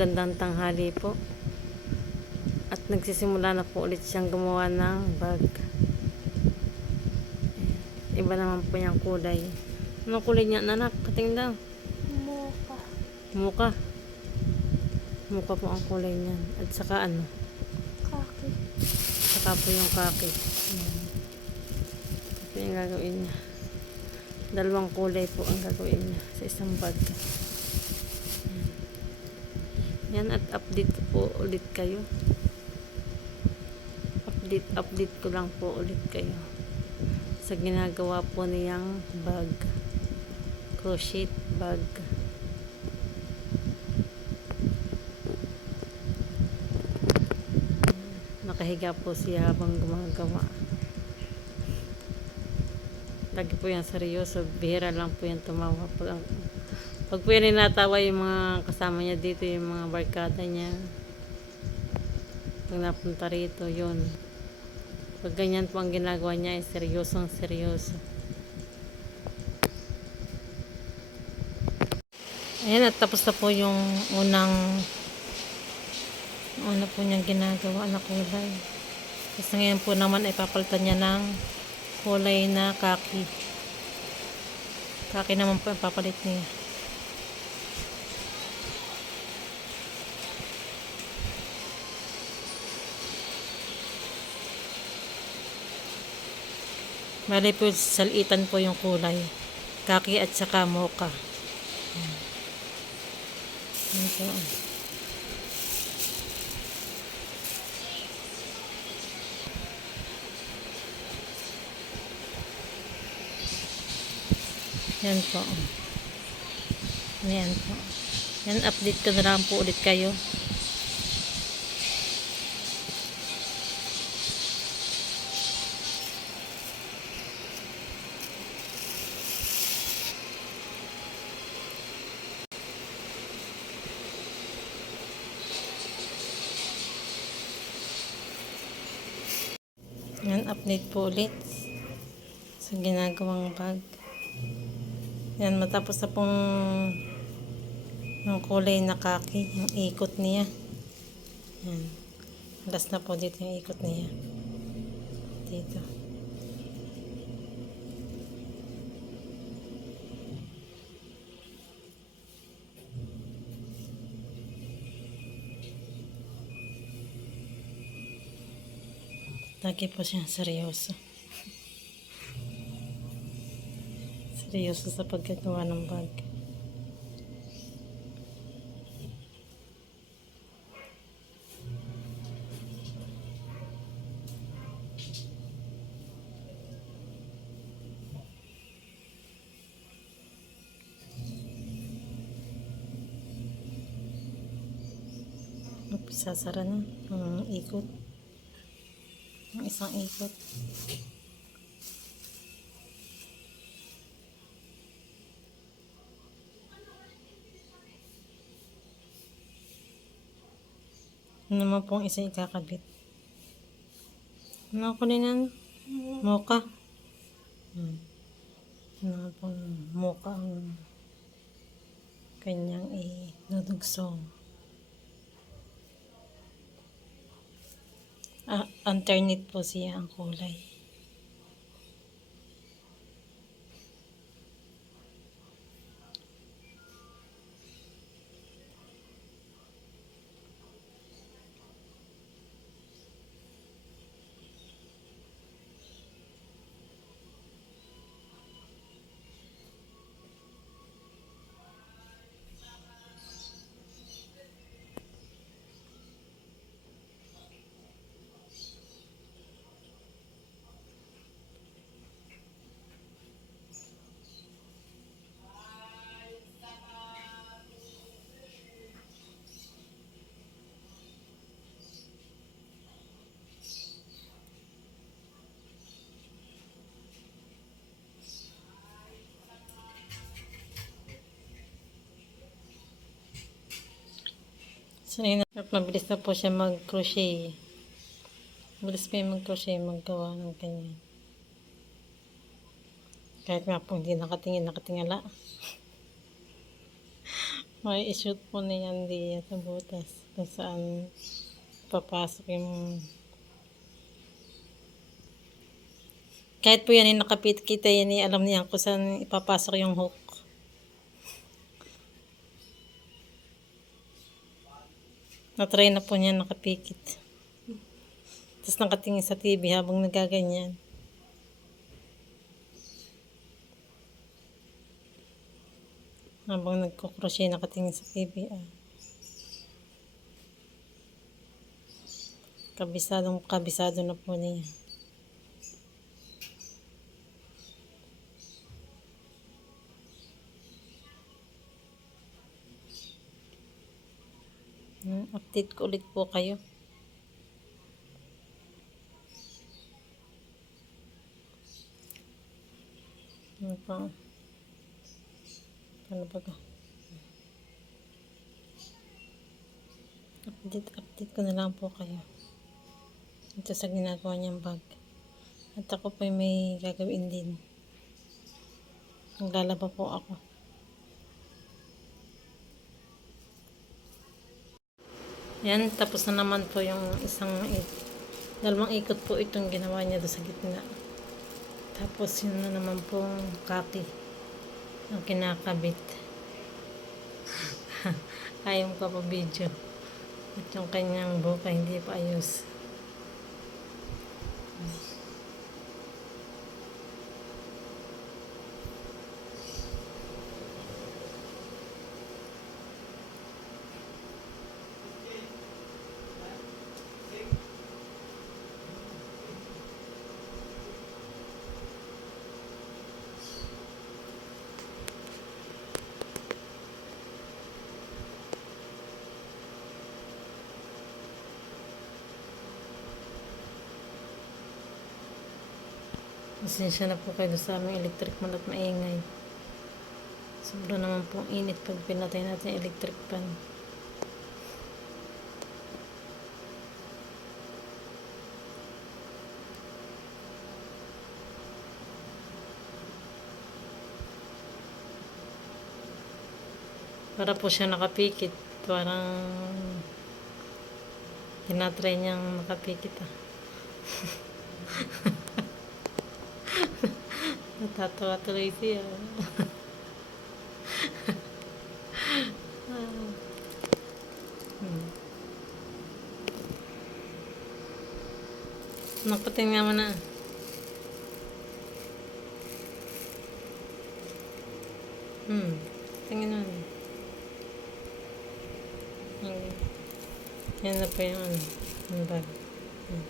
magandang tanghali po. At nagsisimula na po ulit siyang gumawa ng bag. Iba naman po yung kulay. Ano kulay niya, nanak? Kating daw. Mocha. Muka. Muka po ang kulay niyan. At saka ano? Kaki. Saka po yung kaki. Ayan. Ito yung gagawin niya. Dalawang kulay po ang gagawin niya sa isang bag. Yan at update po ulit kayo. Update, update ko lang po ulit kayo. Sa ginagawa po niyang bag. Crochet bag. Nakahiga po siya habang gumagawa. Lagi po yan seryoso. Bihira lang po yan tumawa. Pag, pag po yan natawa yung mga kasama niya dito, yung mga barkada niya. Pag napunta rito, yun. Pag ganyan po ang ginagawa niya, ay seryosong seryoso. Ayan, at tapos na po yung unang una po niyang ginagawa na kulay. Tapos ngayon po naman ay papalitan niya ng kulay na kaki. Kaki naman po ang papalit niya. Bali po salitan po yung kulay. Kaki at saka mocha. Yan. Po. Yan po. Yan po. Yan, update ko na lang po ulit kayo. Yan, update po ulit sa ginagawang bag. Yan, matapos na pong yung kulay na kaki, yung ikot niya. Yan. Last na po dito yung ikot niya. Dito. Lagi po siyang seryoso. Seryoso sa pagkagawa ng bag. Sasara na ang ikot. Ang isang ikot. Ano naman pong isa ikakabit? Ano ko ninan? Moka. Hmm. Ano pong moka ang kanyang inudugsong. Ah, alternate po siya ang kulay. Na at mabilis na po siya mag-crochet. Mabilis pa yung mag-crochet, maggawa ng ganyan. Kahit nga po hindi nakatingin, nakatingala. May ishoot po niyan di sa butas kung saan papasok yung kahit po yan yung nakapit kita yan eh, alam niya kung saan ipapasok yung hook. Natry na po niya nakapikit. Tapos nakatingin sa TV habang nagaganyan. Habang nagkukrosye nakatingin sa TV. Ah. Kabisadong kabisado na po niya. Hmm, update ko ulit po kayo. Ano pa? Ano ba ka? Update, update ko na lang po kayo. Ito sa ginagawa niyang bag. At ako po ay may gagawin din. Maglalaba po ako. Yan, tapos na naman po yung isang dalawang ikot po itong ginawa niya doon sa gitna. Tapos yun na naman pong kaki ang kinakabit. Ayaw ko pa video. At yung kanyang buka hindi pa ayos. Pasensya na po kayo sa aming electric man at maingay. Sobra naman pong init pag pinatay natin electric pan. Para po siya nakapikit. Parang tinatry niyang nakapikit ah. Natatawa tuloy siya. hmm. Napatingnan mo na. Hmm. Tingnan mo. Hmm. Yan na po yung ano. Yung bag. Hmm.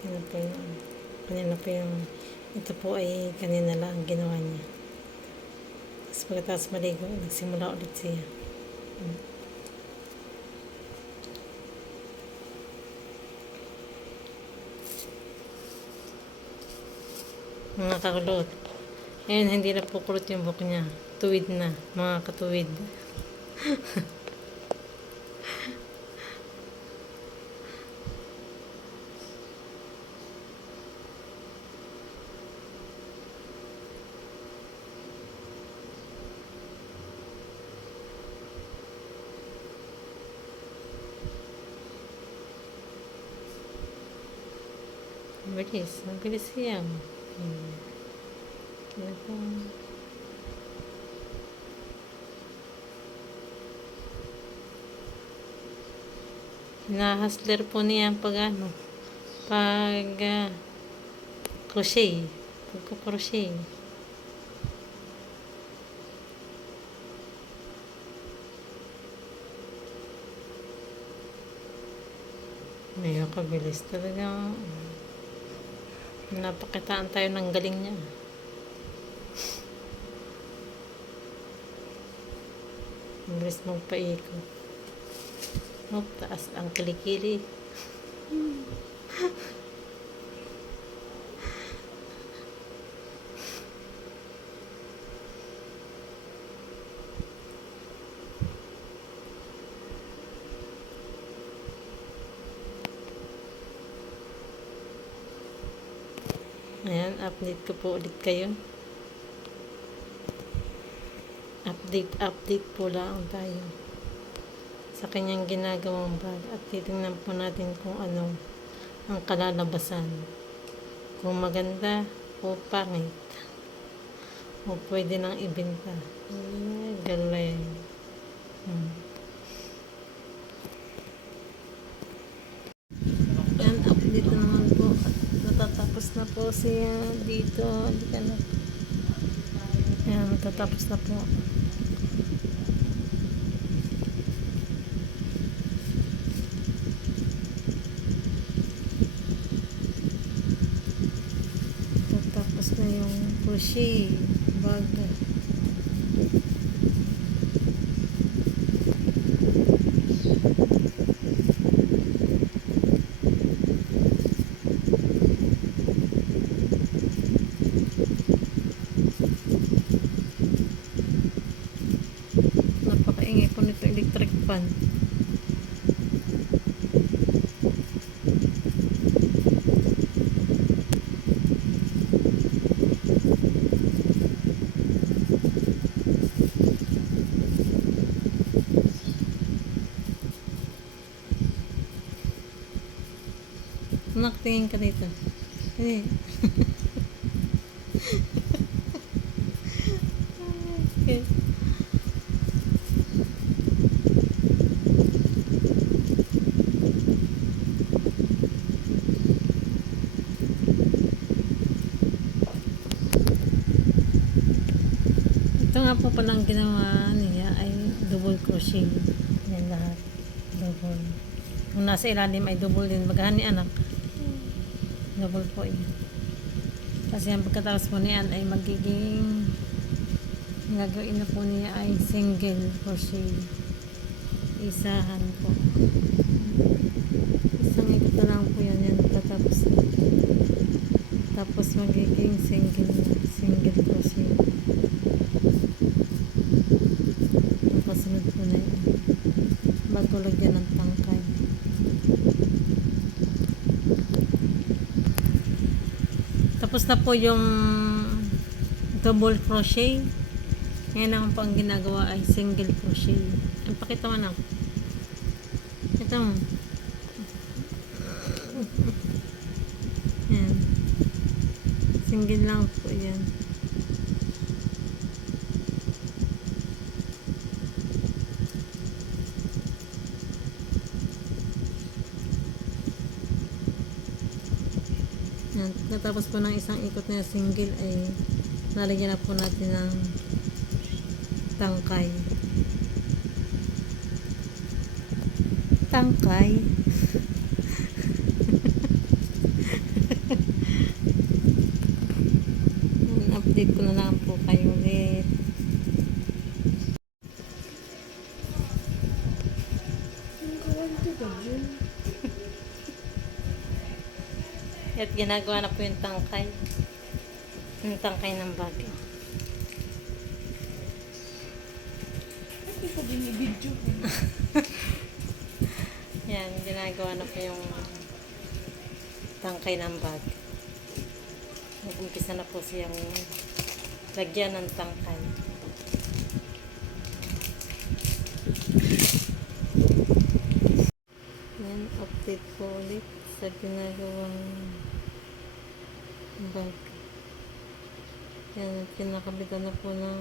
Yan na po yung ano. Kanina po yung ito po ay kanina lang ang ginawa niya. Tapos pagkatapos maligo, nagsimula ulit siya. Hmm. Mga kakulot. Ngayon, hindi na po kulot yung buhok niya. Tuwid na, mga katuwid. bilis. Ang bilis siya. Hmm. Ano po? Hinahasler po niya pag ano, pag ah, crochet. Pagka-crochet. Ngayon, kabilis talaga. Napakitaan tayo ng galing niya. Ang bilis mong paikot. Oh, taas ang kilikili. Ayan, update ko po ulit kayo. Update update po lang tayo sa kanyang ginagawang bag at titingnan po natin kung ano ang kalalabasan kung maganda o pangit o pwede nang ibenta Eh, galing hmm. yan update na naman po at natatapos na po siya dito. Hindi ka na. Yan natatapos na po. Tapos na yung crochet bag. Napakaingay po nito electric fan. Anak, tingin ka dito. Eh. okay. Ito nga po palang ginawa niya ay double crochet. Yan lahat. Double. Kung nasa ilalim ay double din. Magahan ni anak. Double po yun. Kasi ang pagkatapos po niyan ay magiging gagawin na po niya ay single crochet. Isahan po. Isang ikot na lang po yan. Yan pagkatapos. Tapos magiging single single crochet. Tapos sunod po na yan. Bago lagyan ng tangkay. Tapos na po yung double crochet. Ngayon naman po ang ginagawa ay single crochet. Ang pakita mo na. Ito mo. Yan. Single lang po yan. Yan. Natapos po ng isang ikot na single ay lalagyan na po natin ng tangkay. Tangkay. Update ko na lang po kayo ulit. Ba yun? At ginagawa na po yung tangkay. Yung tangkay ng bagay. Hindi ko binibidyo. Yan, ginagawa na po yung tangkay ng bag. Nag-umpisa na po siyang lagyan ng tangkay. Yan, update po ulit sa ginagawang bag. Yan, pinakabitan na po ng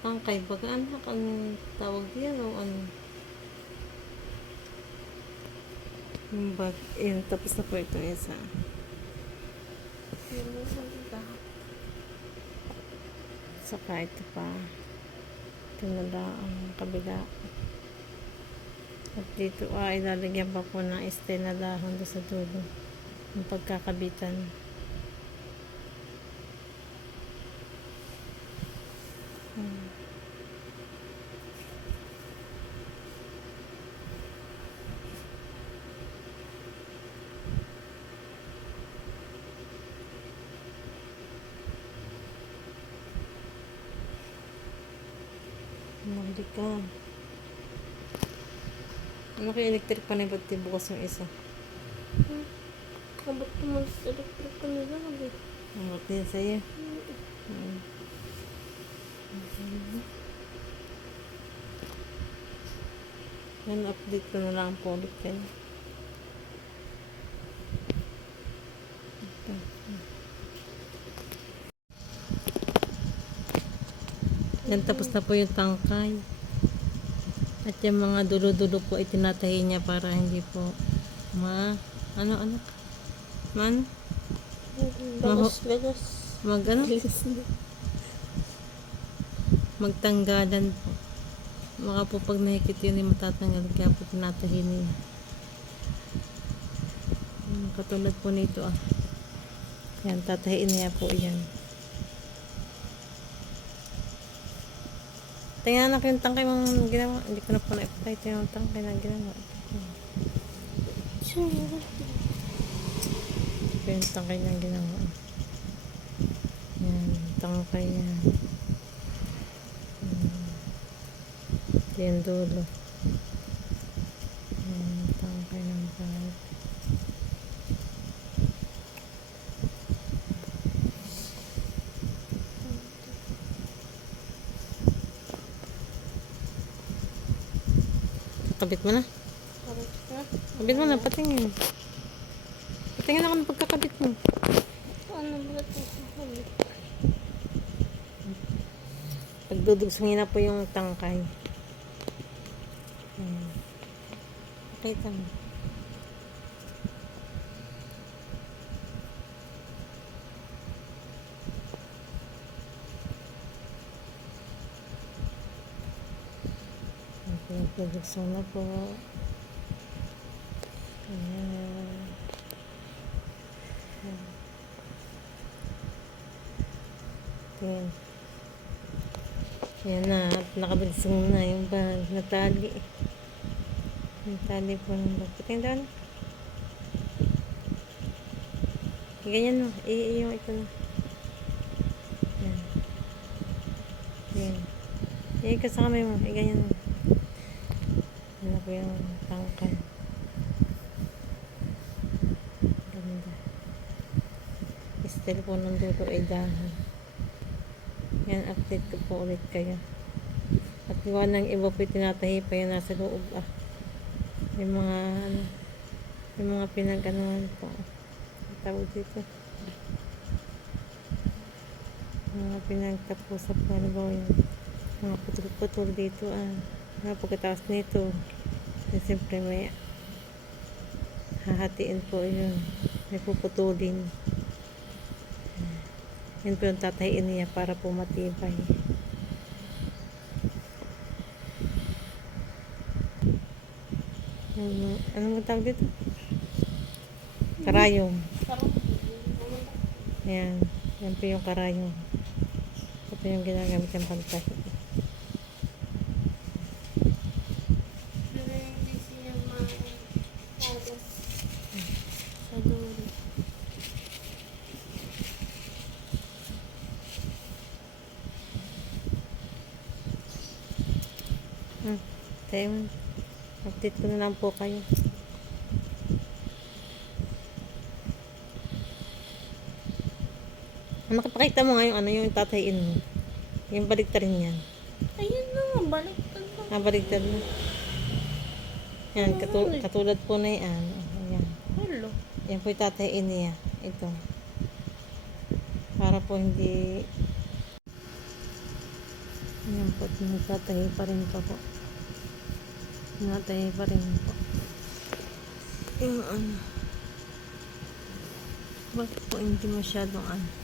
tangkay. Baga, anak, anong tawag yan o ano? Yung bag. Yan, tapos na po ito isa. Saka ito pa. Ito na ang kabila. At dito ay lalagyan pa po ng este na dahon sa dulo. Yung pagkakabitan. Hindi ka. Ano kayo electric pa na iba't bukas yung isa? Hmm. Kabot ko mo electric pa na gabi. Ang ba't din sa'yo? Hmm. hmm. Yan, update ko na lang po ulit kayo. Yan, tapos na po yung tangkay. At yung mga dulo-dulo po ay tinatahi niya para hindi po ma... Ano, ano? Man? Lagos, lagos. Mag, ano? Magtanggalan po. Baka po pag nakikit yun, ay matatanggal. Kaya po tinatahin niya. Katulad po nito ah. Yan, tatahiin niya po yan. Tingnan na ko yung tangkay mong ginawa. Hindi ko na po na-ipakita yung tangkay na ginawa. Ito yung tangkay na ginawa. Yan, tangkay yan. Hmm. Ito yung dulo. Yan, tangkay ng bag. Kabit mo na. Ka. Kabit mo na, patingin. Patingin ako ng pagkakabit mo. Ano ba ito? Pagdudugsungin na po yung tangkay. Ayan. Pakita mo. Ayan pagdugsong na po. Ayan. Ayan. Ayan na, at nakadugsong na yung bag. Natali. Natali po ng bag. Pating doon. Ganyan no. I, yung ito na. Ayan. Ayan. Ayan ka sa kamay mo. I, ganyan po yung tangkay. Ganda. Style po dulo ay dahan. Yan, update ko po ulit kayo. At gawa ng iba po tinatahi pa yun nasa loob ah. Yung mga ano, yung mga pinag-anuhan po. Tawag dito. Yung Mga pinagtapusan po ano ba yung mga putol-putol dito ah. Mga pagkatapos nito. Siyempre may hahatiin po yun. May puputulin. Yun po yung tatahiin niya para po matibay. Ano, ano mo tawag dito? Karayong. Ayan. Yan po yung karayong. Ito yung ginagamit yung pantahi. Pero hindi siya ma-focus sa dulo. Hmm. Mo. Update ko na lang po kayo. Ano kapakita mo nga yung ano yung tatayin mo? Yung baliktarin yan. Ayun na nga, baliktad na. Ah, baligtad mo. Yan, katu- katulad po na yan. Ayan. Hello. Yan po yung tatayin niya. Ito. Para po hindi... Yan po, nagtatahi pa rin po po. Nagtatahi pa rin po. Yung ano... Bakit po hindi masyadong ano...